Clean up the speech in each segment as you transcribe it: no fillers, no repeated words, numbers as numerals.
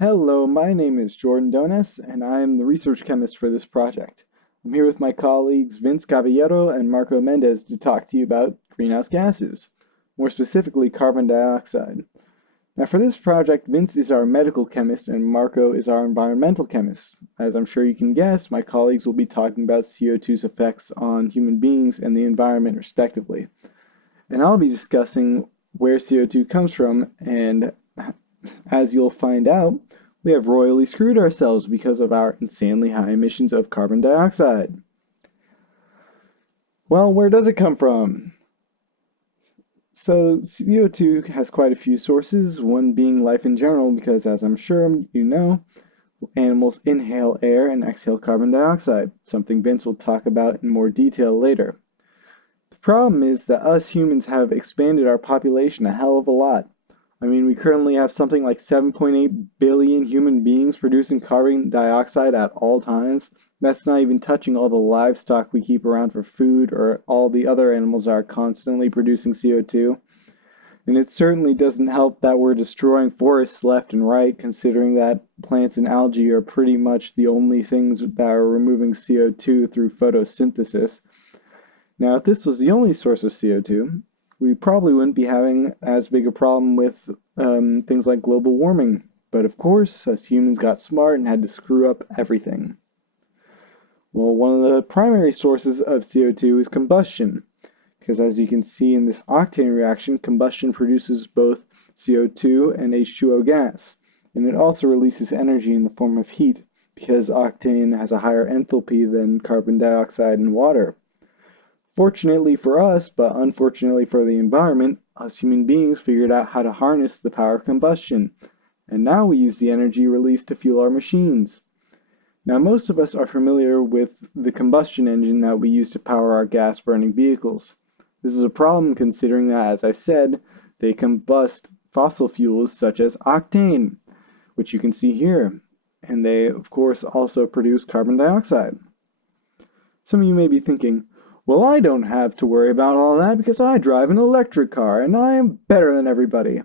Hello, my name is Jordan Dones, and I am the research chemist for this project. I'm here with my colleagues Vince Caballero and Marco Mendez to talk to you about greenhouse gases, more specifically carbon dioxide. Now, for this project, Vince is our medical chemist and Marco is our environmental chemist. As I'm sure you can guess, my colleagues will be talking about CO2's effects on human beings and the environment, respectively. And I'll be discussing where CO2 comes from, and as you'll find out, we have royally screwed ourselves because of our insanely high emissions of carbon dioxide. Well, where does it come from? So, CO2 has quite a few sources, one being life in general, because as I'm sure you know, animals inhale air and exhale carbon dioxide, something Vince will talk about in more detail later. The problem is that us humans have expanded our population a hell of a lot. I mean, we currently have something like 7.8 billion human beings producing carbon dioxide at all times. That's not even touching all the livestock we keep around for food or all the other animals that are constantly producing CO2. And it certainly doesn't help that we're destroying forests left and right, considering that plants and algae are pretty much the only things that are removing CO2 through photosynthesis. Now, if this was the only source of CO2, we probably wouldn't be having as big a problem with things like global warming. But of course, us humans got smart and had to screw up everything. Well, one of the primary sources of CO2 is combustion, because as you can see in this octane reaction, combustion produces both CO2 and H2O gas, and it also releases energy in the form of heat, because octane has a higher enthalpy than carbon dioxide and water. Fortunately for us, but unfortunately for the environment, us human beings figured out how to harness the power of combustion, and now we use the energy released to fuel our machines. Now, most of us are familiar with the combustion engine that we use to power our gas-burning vehicles. This is a problem considering that, as I said, they combust fossil fuels such as octane, which you can see here, and they, of course, also produce carbon dioxide. Some of you may be thinking, well, I don't have to worry about all that because I drive an electric car and I am better than everybody.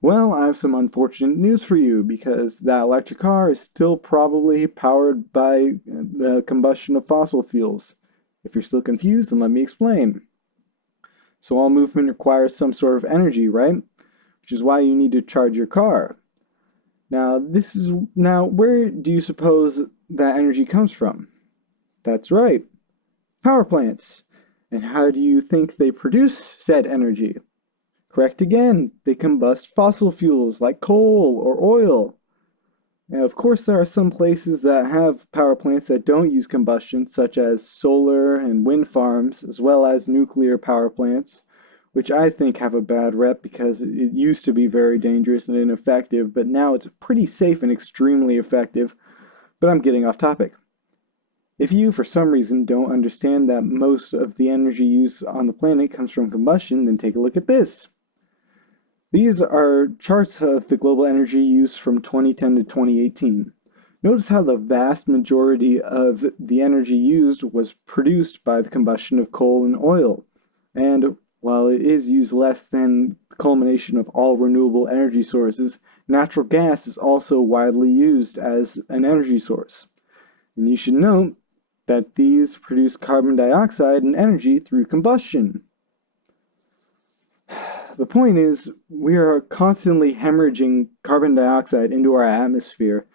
Well, I have some unfortunate news for you because that electric car is still probably powered by the combustion of fossil fuels. If you're still confused, then let me explain. So all movement requires some sort of energy, right? Which is why you need to charge your car. Now where do you suppose that energy comes from? That's right, power plants. And how do you think they produce said energy? Correct again, they combust fossil fuels like coal or oil. And of course, there are some places that have power plants that don't use combustion, such as solar and wind farms, as well as nuclear power plants, which I think have a bad rep because it used to be very dangerous and ineffective, but now it's pretty safe and extremely effective. But I'm getting off topic. If you, for some reason, don't understand that most of the energy used on the planet comes from combustion, then take a look at this. These are charts of the global energy use from 2010 to 2018. Notice how the vast majority of the energy used was produced by the combustion of coal and oil. And while it is used less than the culmination of all renewable energy sources, natural gas is also widely used as an energy source. And you should note that these produce carbon dioxide and energy through combustion. The point is, we are constantly hemorrhaging carbon dioxide into our atmosphere,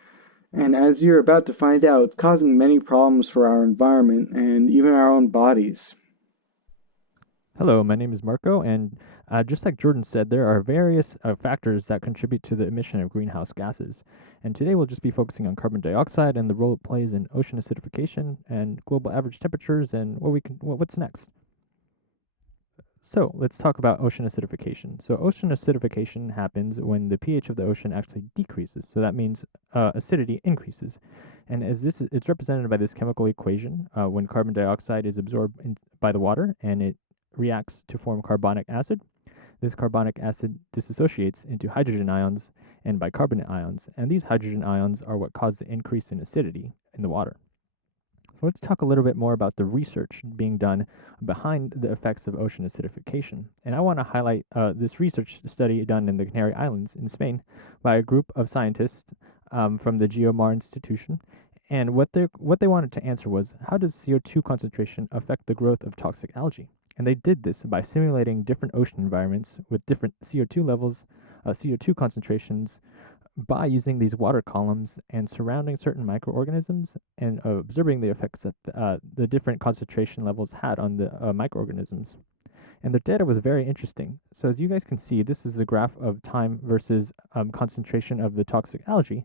and as you're about to find out, it's causing many problems for our environment and even our own bodies. Hello, my name is Marco, and just like Jordan said, there are various factors that contribute to the emission of greenhouse gases. And today we'll just be focusing on carbon dioxide and the role it plays in ocean acidification and global average temperatures and what's next. So let's talk about ocean acidification. So ocean acidification happens when the pH of the ocean actually decreases. So that means acidity increases. And it's represented by this chemical equation when carbon dioxide is absorbed by the water and it reacts to form carbonic acid. This carbonic acid dissociates into hydrogen ions and bicarbonate ions, and these hydrogen ions are what cause the increase in acidity in the water. So let's talk a little bit more about the research being done behind the effects of ocean acidification. And I want to highlight this research study done in the Canary Islands in Spain by a group of scientists from the Geomar Institution. And what they wanted to answer was, how does CO2 concentration affect the growth of toxic algae? And they did this by simulating different ocean environments with different CO2 levels, CO2 concentrations, by using these water columns and surrounding certain microorganisms and observing the effects that the different concentration levels had on the microorganisms. And the data was very interesting. So as you guys can see, this is a graph of time versus concentration of the toxic algae.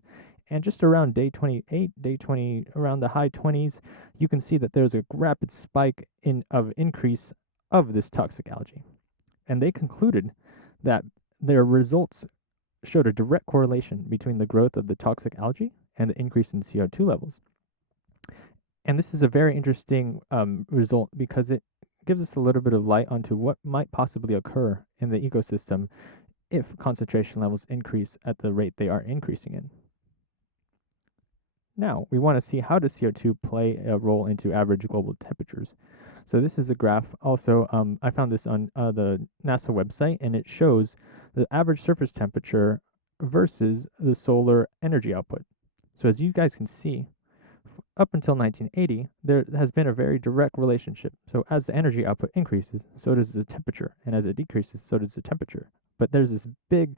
And just around day 28, day 20, around the high 20s, you can see that there's a rapid spike of increase of this toxic algae. And they concluded that their results showed a direct correlation between the growth of the toxic algae and the increase in CO2 levels. And this is a very interesting result because it gives us a little bit of light onto what might possibly occur in the ecosystem if concentration levels increase at the rate they are increasing in. Now, we want to see, how does CO2 play a role into average global temperatures? So this is a graph. Also, I found this on the NASA website, and it shows the average surface temperature versus the solar energy output. So as you guys can see, up until 1980, there has been a very direct relationship. So as the energy output increases, so does the temperature, and as it decreases, so does the temperature. But there's this big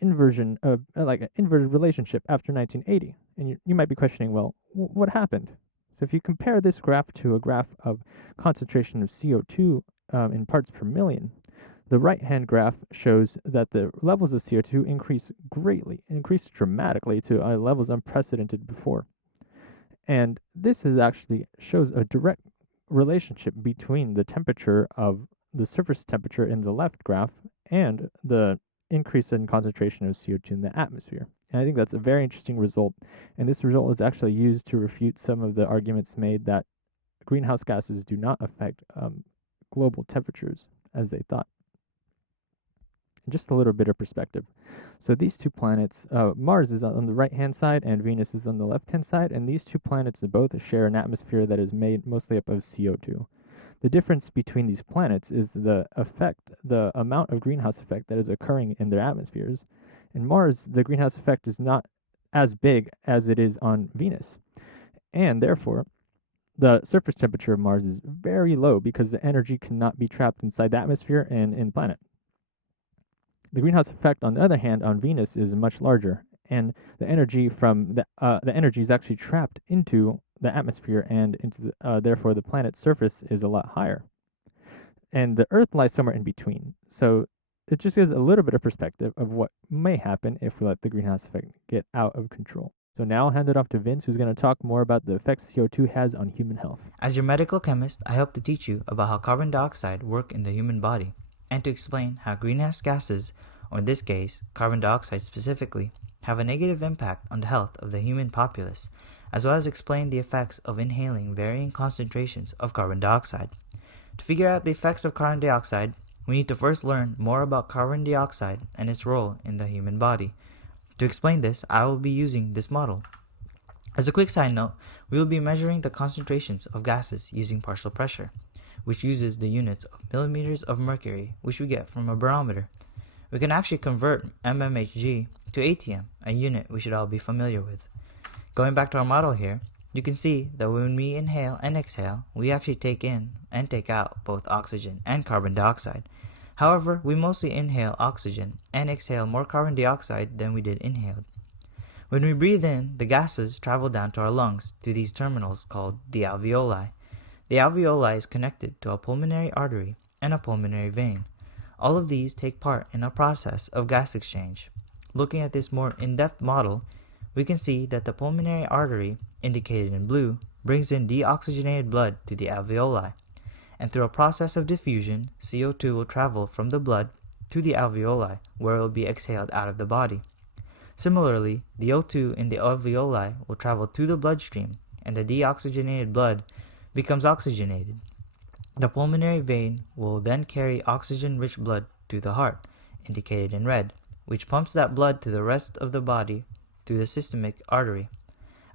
inversion of like an inverted relationship after 1980, and you might be questioning, well, what happened? So if you compare this graph to a graph of concentration of CO2 in parts per million, the right-hand graph shows that the levels of CO2 increase dramatically to levels unprecedented before. And this is actually shows a direct relationship between the temperature of the surface temperature in the left graph and the increase in concentration of CO2 in the atmosphere. And I think that's a very interesting result. And this result is actually used to refute some of the arguments made that greenhouse gases do not affect global temperatures as they thought. And just a little bit of perspective. So these two planets, Mars is on the right-hand side and Venus is on the left-hand side. And these two planets both share an atmosphere that is made mostly up of CO2. The difference between these planets is the amount of greenhouse effect that is occurring in their atmospheres. In Mars, the greenhouse effect is not as big as it is on Venus. And therefore, the surface temperature of Mars is very low because the energy cannot be trapped inside the atmosphere and in the planet. The greenhouse effect, on the other hand, on Venus is much larger, and the energy from the energy is actually trapped into the atmosphere, and into therefore the planet's surface is a lot higher. And the Earth lies somewhere in between. So it just gives a little bit of perspective of what may happen if we let the greenhouse effect get out of control. So now I'll hand it off to Vince, who's going to talk more about the effects CO2 has on human health. As your medical chemist, I hope to teach you about how carbon dioxide work in the human body, and to explain how greenhouse gases, or in this case, carbon dioxide specifically, have a negative impact on the health of the human populace, as well as explain the effects of inhaling varying concentrations of carbon dioxide. To figure out the effects of carbon dioxide, we need to first learn more about carbon dioxide and its role in the human body. To explain this, I will be using this model. As a quick side note, we will be measuring the concentrations of gases using partial pressure, which uses the units of millimeters of mercury, which we get from a barometer. We can actually convert mmHg to ATM, a unit we should all be familiar with. Going back to our model here, you can see that when we inhale and exhale, we actually take in and take out both oxygen and carbon dioxide. However, we mostly inhale oxygen and exhale more carbon dioxide than we did inhaled. When we breathe in, the gases travel down to our lungs to these terminals called the alveoli. The alveoli is connected to a pulmonary artery and a pulmonary vein. All of these take part in a process of gas exchange. Looking at this more in-depth model, we can see that the pulmonary artery, indicated in blue, brings in deoxygenated blood to the alveoli, and through a process of diffusion, CO2 will travel from the blood to the alveoli, where it will be exhaled out of the body. Similarly, the O2 in the alveoli will travel to the bloodstream, and the deoxygenated blood becomes oxygenated. The pulmonary vein will then carry oxygen-rich blood to the heart, indicated in red, which pumps that blood to the rest of the body through the systemic artery.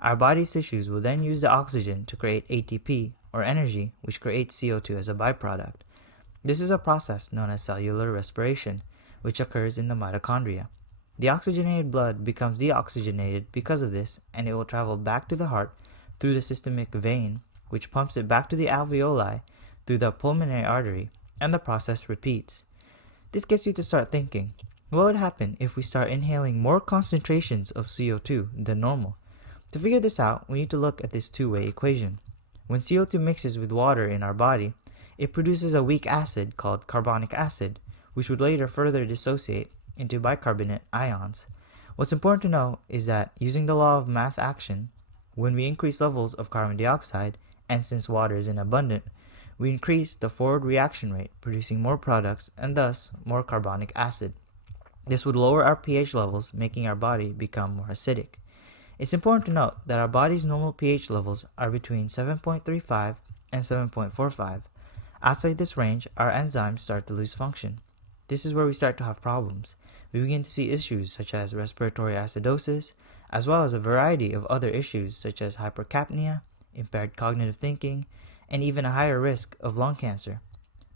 Our body's tissues will then use the oxygen to create ATP, or energy, which creates CO2 as a byproduct. This is a process known as cellular respiration, which occurs in the mitochondria. The oxygenated blood becomes deoxygenated because of this, and it will travel back to the heart through the systemic vein, which pumps it back to the alveoli through the pulmonary artery, and the process repeats. This gets you to start thinking, what would happen if we start inhaling more concentrations of CO2 than normal? To figure this out, we need to look at this two-way equation. When CO2 mixes with water in our body, it produces a weak acid called carbonic acid, which would later further dissociate into bicarbonate ions. What's important to know is that using the law of mass action, when we increase levels of carbon dioxide, and since water is inabundant, we increase the forward reaction rate, producing more products and thus more carbonic acid. This would lower our pH levels, making our body become more acidic. It's important to note that our body's normal pH levels are between 7.35 and 7.45. Outside this range, our enzymes start to lose function. This is where we start to have problems. We begin to see issues such as respiratory acidosis, as well as a variety of other issues such as hypercapnia, impaired cognitive thinking, and even a higher risk of lung cancer.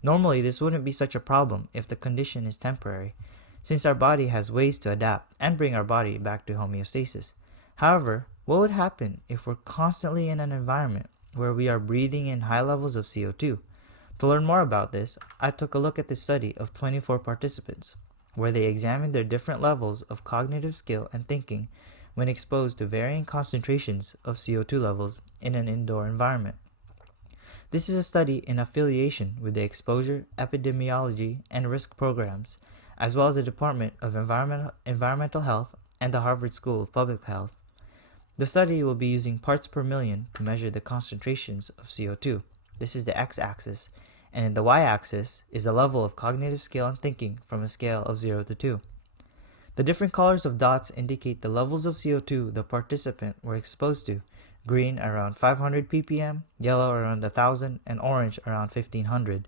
Normally, this wouldn't be such a problem if the condition is temporary, since our body has ways to adapt and bring our body back to homeostasis. However, what would happen if we're constantly in an environment where we are breathing in high levels of CO2? To learn more about this, I took a look at the study of 24 participants, where they examined their different levels of cognitive skill and thinking when exposed to varying concentrations of CO2 levels in an indoor environment. This is a study in affiliation with the Exposure, Epidemiology, and Risk programs, as well as the Department of Environmental Health and the Harvard School of Public Health. The study will be using parts per million to measure the concentrations of CO2. This is the x-axis, and in the y-axis is the level of cognitive skill and thinking from a scale of 0 to 2. The different colors of dots indicate the levels of CO2 the participant were exposed to: green around 500 ppm, yellow around 1000, and orange around 1500.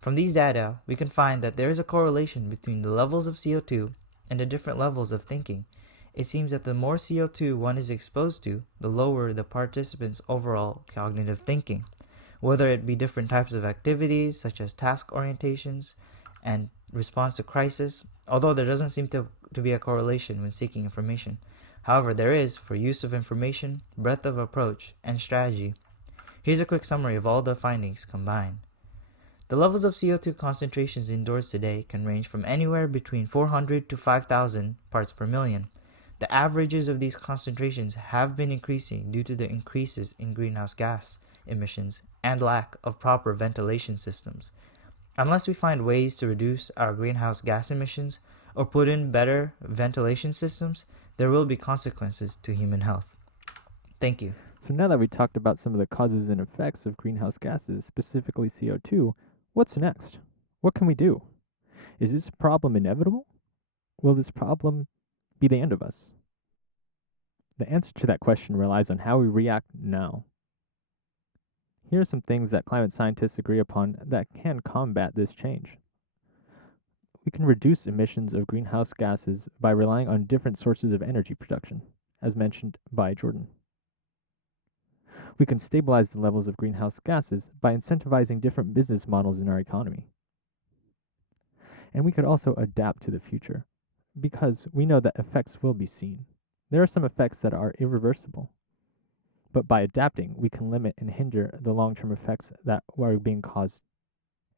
From these data, we can find that there is a correlation between the levels of CO2 and the different levels of thinking. It seems that the more CO2 one is exposed to, the lower the participant's overall cognitive thinking, whether it be different types of activities such as task orientations and response to crisis, although there doesn't seem to be a correlation when seeking information. However, there is for use of information, breadth of approach, and strategy. Here's a quick summary of all the findings combined. The levels of CO2 concentrations indoors today can range from anywhere between 400 to 5,000 parts per million. The averages of these concentrations have been increasing due to the increases in greenhouse gas emissions and lack of proper ventilation systems. Unless we find ways to reduce our greenhouse gas emissions or put in better ventilation systems, there will be consequences to human health. Thank you. So now that we talked about some of the causes and effects of greenhouse gases, specifically CO2, what's next? What can we do? Is this problem inevitable? Will this problem be the end of us? The answer to that question relies on how we react now. Here are some things that climate scientists agree upon that can combat this change. We can reduce emissions of greenhouse gases by relying on different sources of energy production, as mentioned by Jordan. We can stabilize the levels of greenhouse gases by incentivizing different business models in our economy. And we could also adapt to the future, because we know that effects will be seen. There are some effects that are irreversible, but by adapting, we can limit and hinder the long-term effects that are being caused.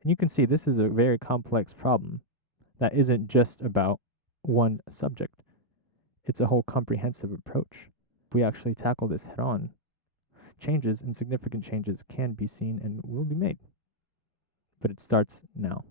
And you can see this is a very complex problem that isn't just about one subject. It's a whole comprehensive approach. If we actually tackle this head on, changes and significant changes can be seen and will be made. But it starts now.